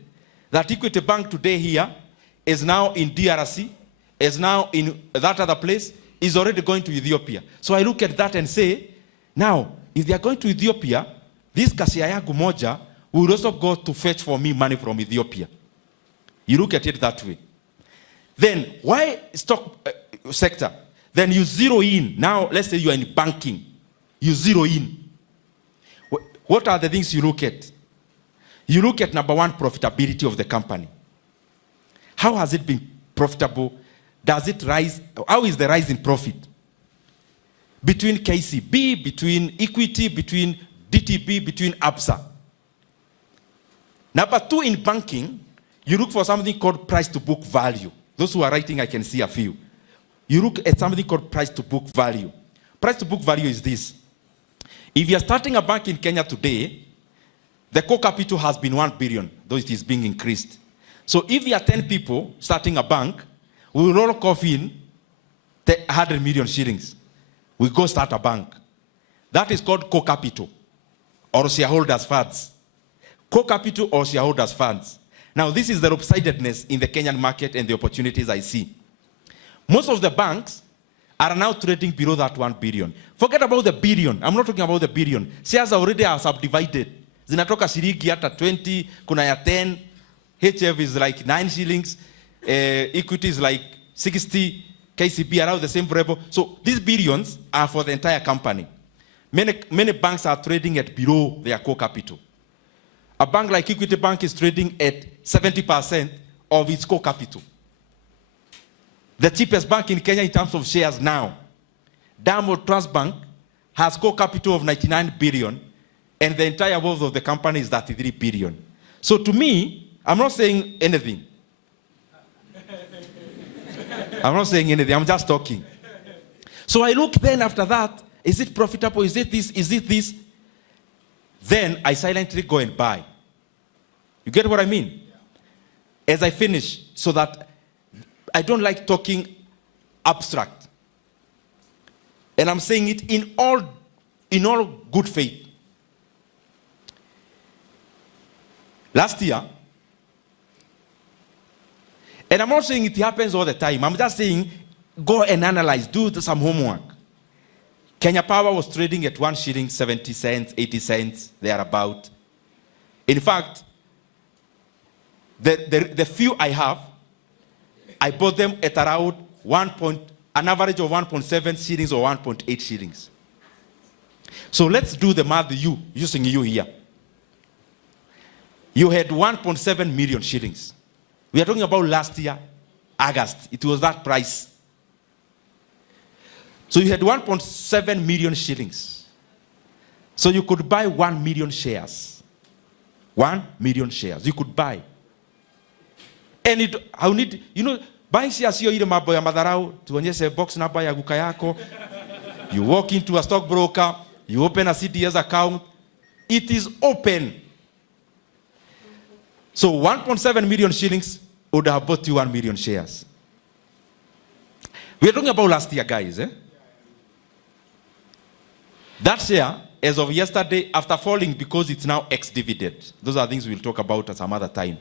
That Equity Bank today here is now in DRC, is now in that other place, is already going to Ethiopia. So I look at that and say, now, if they are going to Ethiopia, this Kasia yangu moja will also go to fetch for me money from Ethiopia. You look at it that way. Then, why stock sector? Then you zero in. Now, let's say you are in banking. You zero in. What are the things you look at? You look at number 1, profitability of the company. How has it been profitable? Does it rise? How is the rise in profit? Between KCB, between Equity, between DTB, between ABSA. Number 2, in banking, you look for something called price to book value. Those who are writing, I can see a few. You look at something called price to book value. Price to book value is this. If you are starting a bank in Kenya today, the core capital has been 1 billion, though it is being increased. So if there are 10 people starting a bank, we will all cough in 100 million shillings. We go start a bank. That is called core capital or shareholders' funds. Core capital or shareholders' funds. Now, this is the lopsidedness in the Kenyan market and the opportunities I see. Most of the banks are now trading below that 1 billion. Forget about the billion. I'm not talking about the billion. Shares already are subdivided. Zinatoka shilingi hata 20, kuna ya 10. HF is like 9 shillings. Equity is like 60. KCB around the same level. So these billions are for the entire company. Many banks are trading at below their core capital. A bank like Equity Bank is trading at 70% of its core capital. The cheapest bank in Kenya in terms of shares now, Diamond Trust Bank, has core capital of 99 billion, and the entire worth of the company is 33 billion. So to me, I'm not saying anything. I'm not saying anything, I'm just talking. So I look then after that, is it profitable? Is it this? Is it this? Then I silently go and buy. You get what I mean? As I finish, so that I don't like talking abstract. And I'm saying it in all good faith. Last year, and I'm not saying it happens all the time. I'm just saying, go and analyze, do some homework. Kenya Power was trading at 1 shilling, 70 cents, 80 cents, thereabout. In fact, the few I have, I bought them at around an average of 1.7 shillings or 1.8 shillings. So let's do the math, using you here. You had 1.7 million shillings. We are talking about last year, August. It was that price. So you had 1.7 million shillings. So you could buy 1 million shares. 1 million shares. You could buy. And I need, buying shares hiyo ile mambo ya madharau, tuonyeshe box number ya guka yako. You walk into a stockbroker, you open a CDS account. It is open. So 1.7 million shillings would have bought you 1 million shares. We're talking about last year, guys. That share, as of yesterday, after falling because it's now ex-dividend. Those are things we'll talk about at some other time.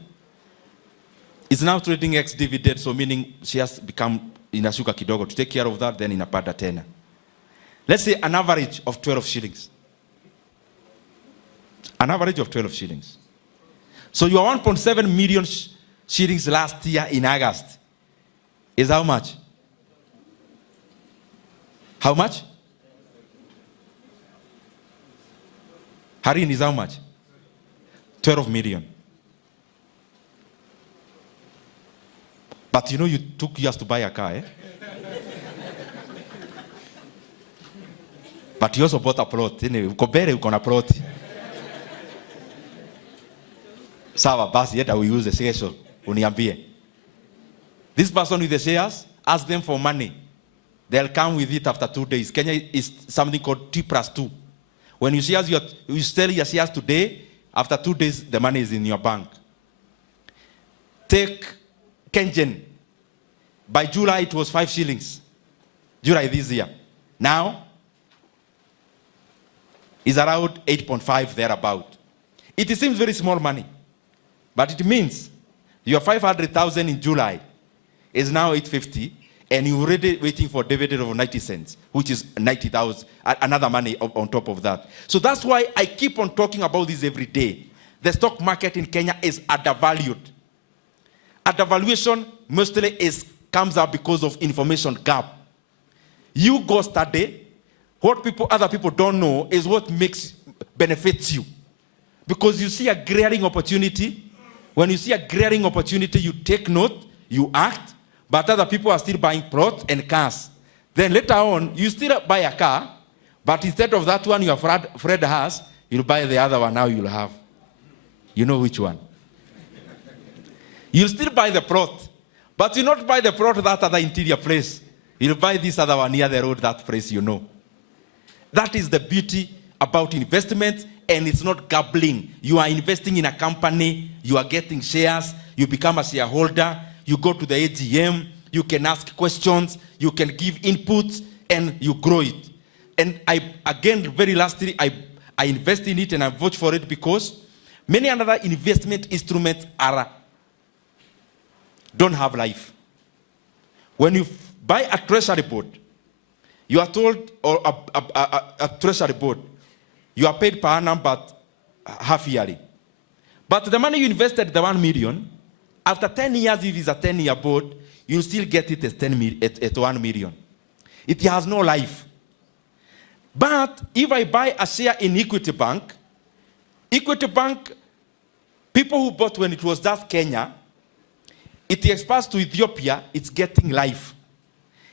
It's now trading ex-dividend, so meaning shares become inashuka kidogo. To take care of that, then inapanda tena. Let's say an average of 12 shillings. An average of 12 shillings. So your 1.7 million shillings last year in August is how much? How much? Harin is how much? 12 million. But you know you took years to buy a car, eh? But you also bought a plot. Uko bere uko na plot. Sawa, basi yeta we use the shares. Uniambie. This person with the shares, ask them for money. They'll come with it after 2 days. Kenya is something called T+2. When you sell your shares today, after 2 days, the money is in your bank. Take Kengen. By July, it was 5 shillings. July this year. Now, it's around 8.5 thereabout. It seems very small money. But it means your 500,000 in July is now 850. And you're already waiting for dividend of 90 cents, which is 90,000, another money on top of that. So that's why I keep on talking about this every day. The stock market in Kenya is undervalued. Undervaluation mostly comes up because of information gap. You go study. What other people don't know is what benefits you. Because you see a glaring opportunity. When you see a glaring opportunity, you take note, you act. But other people are still buying plots and cars. Then later on, you still buy a car, but instead of that one your Fred has, you'll buy the other one now you'll have. You know which one. You'll still buy the plot, but you'll not buy the plot that other interior place. You'll buy this other one near the road, that place you know. That is the beauty about investment, and it's not gambling. You are investing in a company, you are getting shares, you become a shareholder. You go to the AGM, you can ask questions, you can give inputs, and you grow it. And very lastly, I invest in it and I vote for it because many other investment instruments don't have life. When you buy a treasury board, you are told, or a treasury board, you are paid per annum but half yearly. But the money you invested, the 1 million, after 10 years, if it's a 10-year board, you'll still get it at 1 million. It has no life. But if I buy a share in Equity Bank, people who bought when it was just Kenya, it expires to Ethiopia, it's getting life.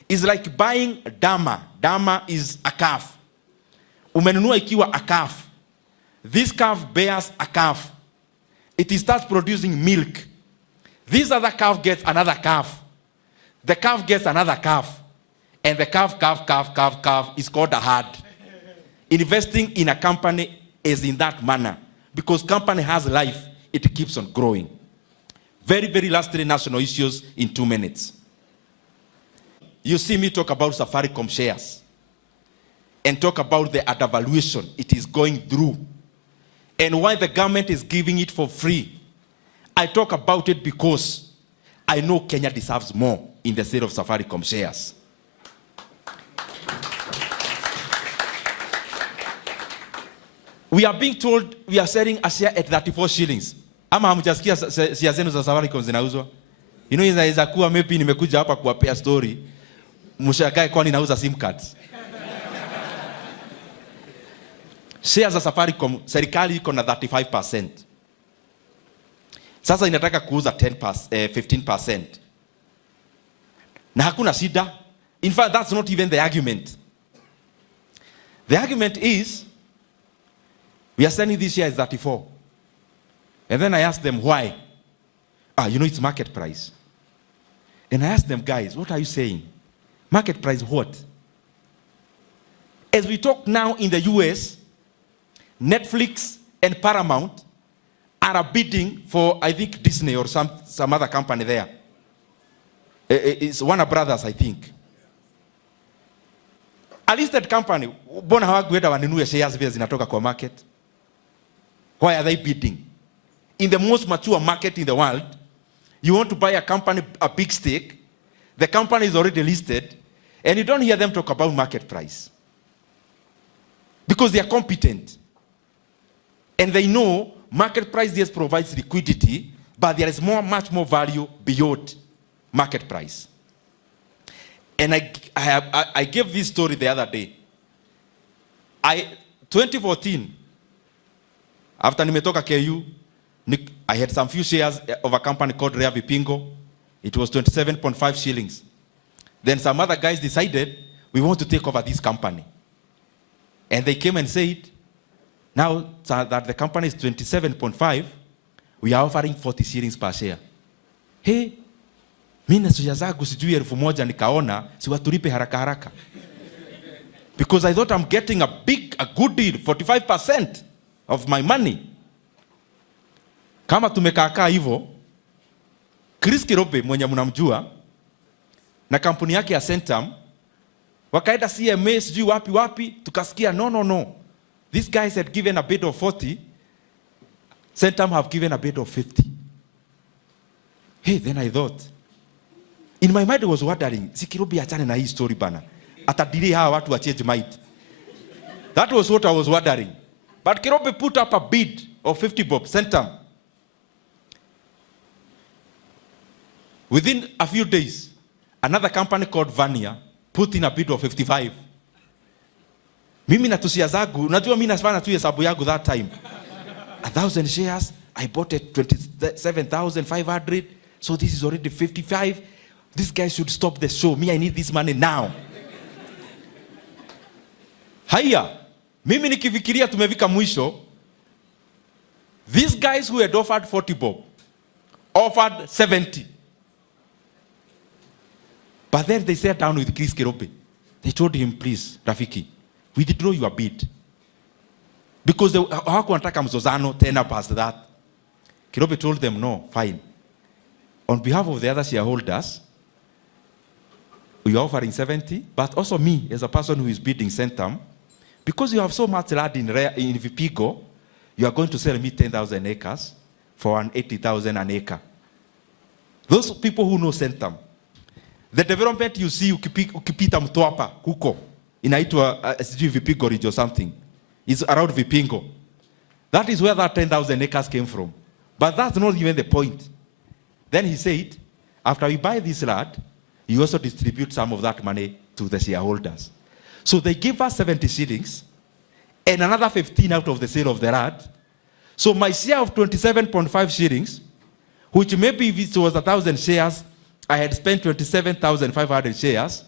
It's like buying dama. Dama is a calf. Umenunua ikiwa a calf. This calf bears a calf. It starts producing milk. This other calf gets another calf. The calf gets another calf. And the calf is called a herd. Investing in a company is in that manner. Because company has life, it keeps on growing. Very, very lastly, national issues in 2 minutes. You see me talk about Safaricom shares. And talk about the undervaluation it is going through. And why the government is giving it for free. I talk about it because I know Kenya deserves more in the state of Safaricom shares. We are being told we are selling a share at 34 shillings. Ama hamjasikia share zenu za Safaricom zinauzwa? You know, inaweza kuwa maybe nimekuja hapa kuwapea story. Mshakae kwani nauza SIM cards. Shares za Safaricom, serikali iko na 35%. Sasa inataka kuuza 15%. Na hakuna shida. In fact, that's not even the argument. The argument is, we are selling this share at 34. And then I asked them why. You know, it's market price. And I asked them, guys, what are you saying? Market price what? As we talk now in the US, Netflix and Paramount are bidding for, I think, Disney or some other company there. It's Warner Brothers, I think. A listed company, mbona hawakuenda wanunue shares vile zinatoka kwa market? Why are they bidding? In the most mature market in the world, you want to buy a company, a big stake, the company is already listed, and you don't hear them talk about market price. Because they are competent. And they know market price just provides liquidity, but there is much more value beyond market price. And I gave this story the other day. 2014, after nimetoka KU, I had some few shares of a company called Rea Vipingo. It was 27.5 shillings. Then some other guys decided, we want to take over this company. And they came and said, now that the company is 27.5, we are offering 40 shillings per share. Hey, mimi na soja zangu sijui 1,000 nikaona siwatulipe haraka haraka. Because I thought I'm getting a good deal, 45% of my money. Kama tumekaa hivyo, Chris Kirobe mwenye mnamjua na kampuni yake ya Centum wakaenda CMA sijui wapi tukasikia no. These guys had given a bid of 40. Centum have given a bid of 50. Hey, then I thought, in my mind I was wondering, si Kirobe achane na hii story bana. Atadili hawa watu wa change mind. That was what I was wondering. But Kirobe put up a bid of 50 bob, Centum. Within a few days, another company called Vania put in a bid of 55. Mimi na tusia zangu, unajua mimi nafanya tu hesabu yangu that time. 1,000 shares, I bought at 27,500. So this is already 55. This guy should stop the show. Me, I need this money now. Haya, mimi nikifikiria tumefika mwisho. These guys who had offered 40 bob offered 70. But then they sat down with Chris Kirobe. They told him, please, Rafiki, withdraw your bid. Because hawakuanataka mzozano tena past that. Kirobe told them, no, fine. On behalf of the other shareholders, we are offering 70, but also me, as a person who is bidding Centum, because you have so much land in Vipigo, you are going to sell me 10,000 acres for an 80,000 an acre. Those people who know Centum, the development you see ukipita Mtwapa huko inaitwa sijui Vipigo Ridge or something, is around Vipingo. That is where that 10,000 acres came from. But that's not even the point. Then he said, after we buy this land, you also distribute some of that money to the shareholders. So they give us 70 shillings and another 15 out of the sale of the land. So my share of 27.5 shillings, which maybe if it was 1,000 shares, I had spent 27,500 shares,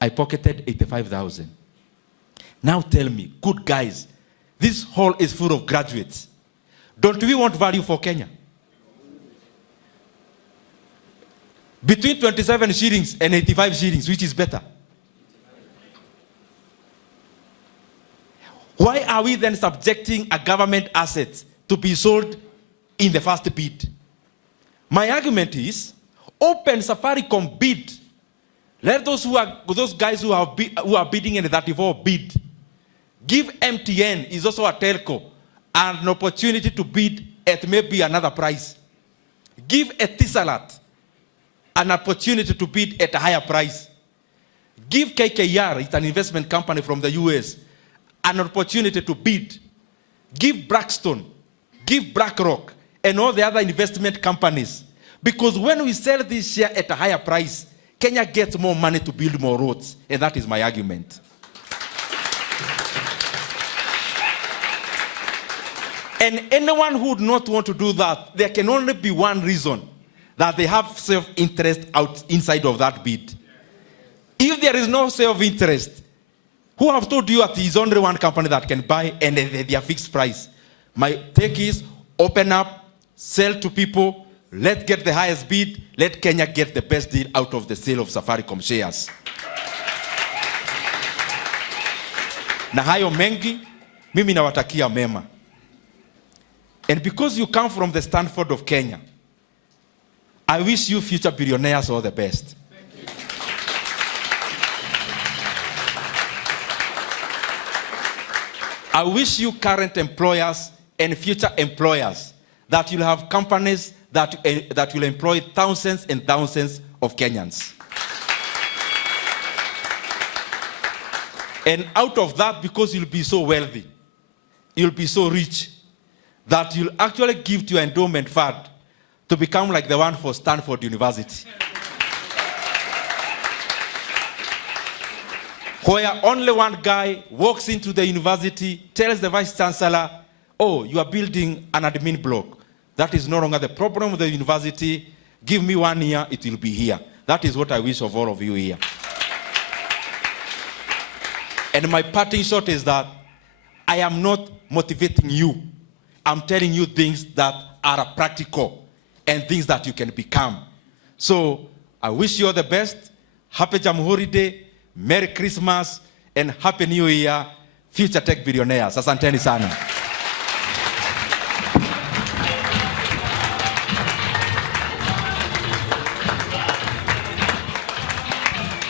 I pocketed 85,000. Now tell me, good guys, this hall is full of graduates. Don't we want value for Kenya? Between 27 shillings and 85 shillings, which is better? Why are we then subjecting a government asset to be sold in the first bid? My argument is, open Safaricom bid. Let those guys who are bidding in the 34 bid. Give MTN, is also a telco, an opportunity to bid at maybe another price. Give Etisalat an opportunity to bid at a higher price. Give KKR, it's an investment company from the US, an opportunity to bid. Give Blackstone, give BlackRock, and all the other investment companies. Because when we sell this share at a higher price, Kenya gets more money to build more roads. And that is my argument. And anyone who would not want to do that, there can only be one reason, that they have self-interest inside of that bid. If there is no self-interest, who have told you that there is only one company that can buy and they are fixed price? My take is, open up, sell to people, let's get the highest bid, let Kenya get the best deal out of the sale of Safaricom shares. Na hayo mengi, mimi nawatakia mema. And because you come from the Stanford of Kenya, I wish you future billionaires all the best. I wish you current employers and future employers that you'll have companies that will employ thousands and thousands of Kenyans. And out of that, because you'll be so wealthy, you'll be so rich, that you'll actually give to your endowment fund to become like the one for Stanford University. Where only one guy walks into the university, tells the vice chancellor, oh, you are building an admin block. That is no longer the problem of the university. Give me 1 year, it will be here. That is what I wish of all of you here. And my parting shot is that I am not motivating you. I'm telling you things that are practical and things that you can become. So I wish you all the best. Happy Jamhuri Day, Merry Christmas, and Happy New Year, future tech billionaires. Asanteni sana.